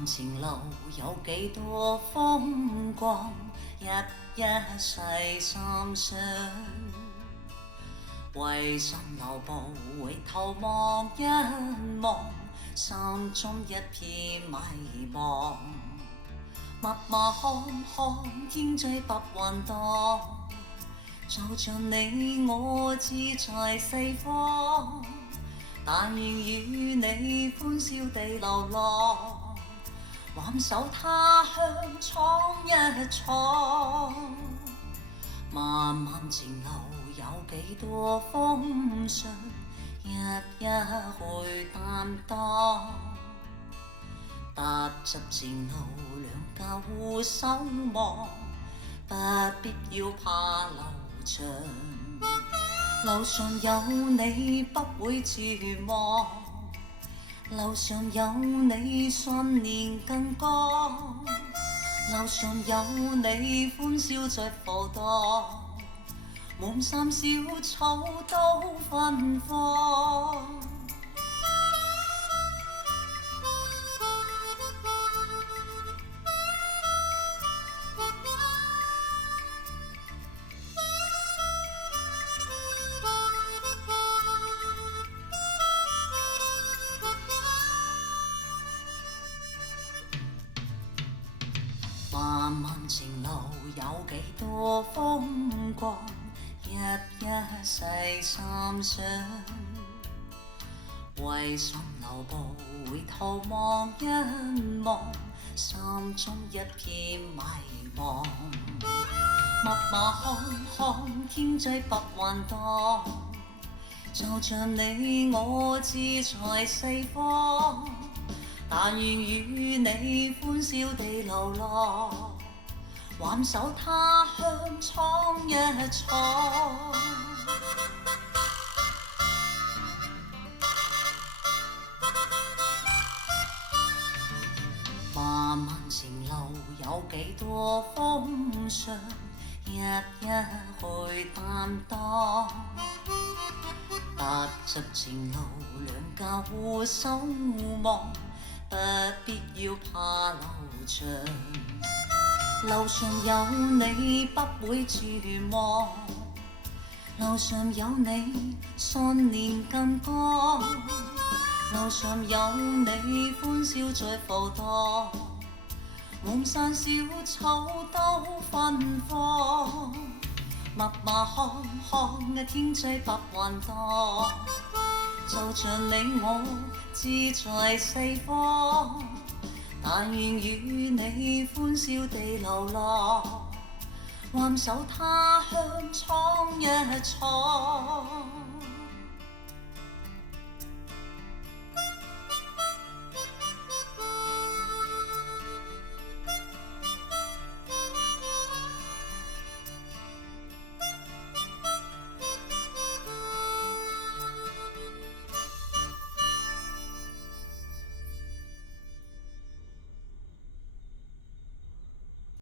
漫情路有幾多風光，一一細心想。為什留步回頭望一望，心中一片迷茫。默默看看天際白雲蕩，就像你我志在四方。但願與你歡笑地流浪，挽手他鄉闖一闖。漫漫前路有幾多風霜，一一去擔當。踏着前路兩腳互守望，不必要怕流長。路上有你不會絕望，路上有你信念更剛，路上有你歡笑在浮蕩，滿山小草都芬芳。漫漫情路有幾多風光，一一細心想。為什留步回頭望一望，心中一片迷茫。默默看看天際白雲蕩，就像你我志在四方。但願與你歡笑地流浪，挽手他鄉闖一闖。漫漫情路有幾多風霜，一一去擔當。踏着前路兩腳互守望，不必要怕流長。路上有你不會絕望，路上有你信念更剛，路上有你歡笑在浮蕩，滿山小草都芬芳。默默看看天際白雲蕩，就像你我志在四方。但願與你歡笑地流浪，挽手他鄉闖一闖。